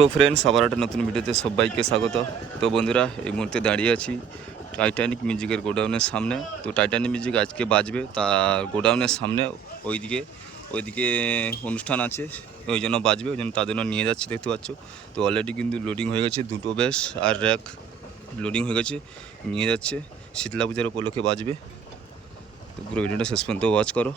So friends আবার একটা নতুন ভিডিওতে সবাইকে স্বাগত। তো বন্ধুরা, এই মুহূর্তে দাঁড়িয়ে আছি টাইটানিক মিউজিকের গোডাউনের সামনে। তো টাইটানিক মিউজিক আজকে বাজবে, তার গোডাউনের সামনে ওইদিকে ওইদিকে অনুষ্ঠান আছে, ওই জন্য বাজবে, ওই জন্য তাদের নিয়ে যাচ্ছে, দেখতে পাচ্ছ। তো অলরেডি কিন্তু লোডিং হয়ে গেছে, দুটো বেশ, আর র্যাক লোডিং হয়ে গেছে, নিয়ে যাচ্ছে। শীতলা পূজার উপলক্ষে বাজবে। তো পুরো ভিডিওটা শেষ পর্যন্ত ওয়াচ করো।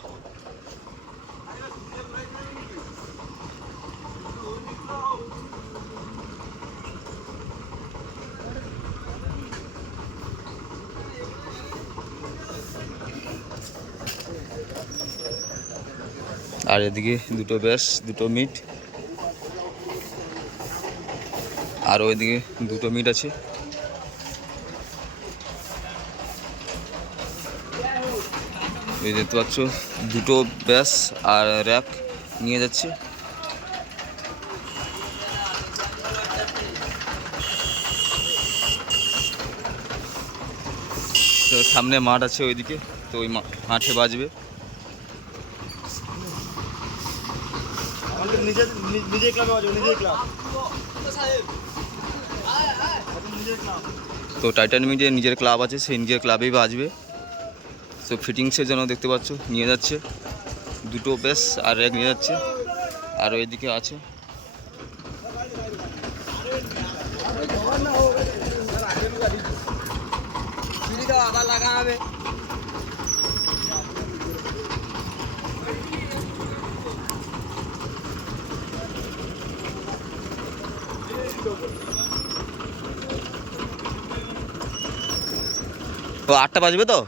আর এদিকে দুটো ব্যাস, দুটো মিট। আর ওইদিকে দুটো মিট আছে। দেখতে পাচ্ছ, দুটো ব্যাস আর র্যাক নিয়ে যাচ্ছে। তো সামনে মাঠ আছে ওইদিকে, তো ওই মাঠে বাজবে। আমাদের নিজের নি- নিজের ক্লাবে বাজবে নিজের ক্লাব নিজের ক্লাব তো টাইটানিক যে নিজের ক্লাব আছে সেই নিজের ক্লাবেই বাজবে। তো ফিটিংসের জন্য দেখতে পাচ্ছ নিয়ে যাচ্ছে। দুটো বেস আর এক নিয়ে যাচ্ছে। আর ওইদিকে আছে। আবার লাগা হবে। তো আটটা বাজবে তো?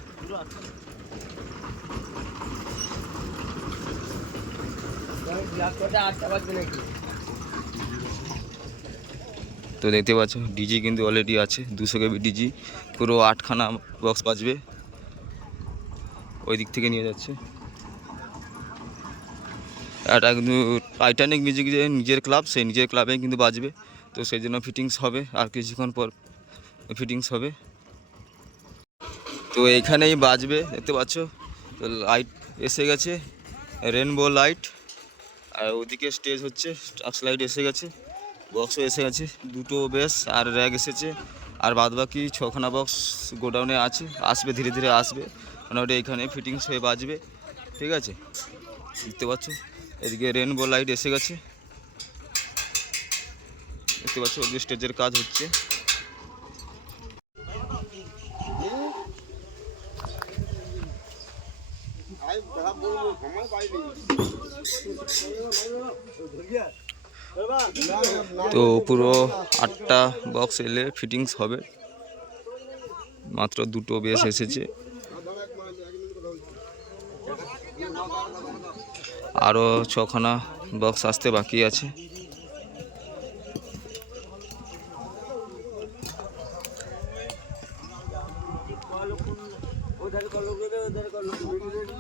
তো দেখতে পাচ্ছ ডিজি কিন্তু অলরেডি আছে, দুশো কেবি ডিজি পুরো আটখানা বক্স বাজবে। ওই দিক থেকে নিয়ে যাচ্ছে। একটা কিন্তু টাইটানিক মিউজিক যে নিজের ক্লাব সেই নিজের ক্লাবে কিন্তু বাজবে। তো সেই জন্য ফিটিংস হবে, আর কিছুক্ষণ পর ফিটিংস হবে। তো এখানেই বাজবে, দেখতে পাচ্ছ? তো লাইট এসে গেছে রেনবো লাইট আর ওদিকে স্টেজ হচ্ছে টাক্স লাইট এসে গেছে বক্সও এসে গেছে, দুটো বেস আর র্যাগ এসেছে, আর বাদ বাকি ছখানা বক্স গোডাউনে আছে, আসবে, ধীরে ধীরে আসবে, মোটামুটি এখানে ফিটিংস হয়ে বাজবে, ঠিক আছে? দেখতে পাচ্ছ? এদিকে রেনবো লাইট এসে গেছে, দেখতে পাচ্ছ? ওদিকে স্টেজের কাজ হচ্ছে। তো পুরো আটটা বক্স এলে ফিটিংস হবে। মাত্র দুটো বেশ এসেছে। আরও ছখানা বক্স আসতে বাকি আছে।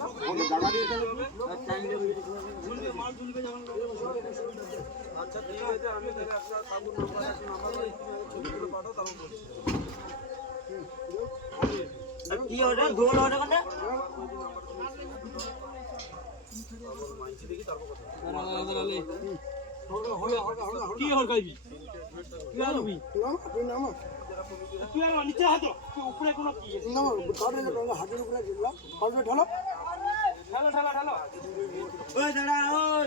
ঢোকাবে কি ওটা ঢোল ওটা কোনটা কি হল গাইবি তুই আনবি তুই আর নিচে হাত উপরে কোনো কি ওই ওই উঠিয়া ঢালো ঢালো ঢালো ওই দাঁড়া ওই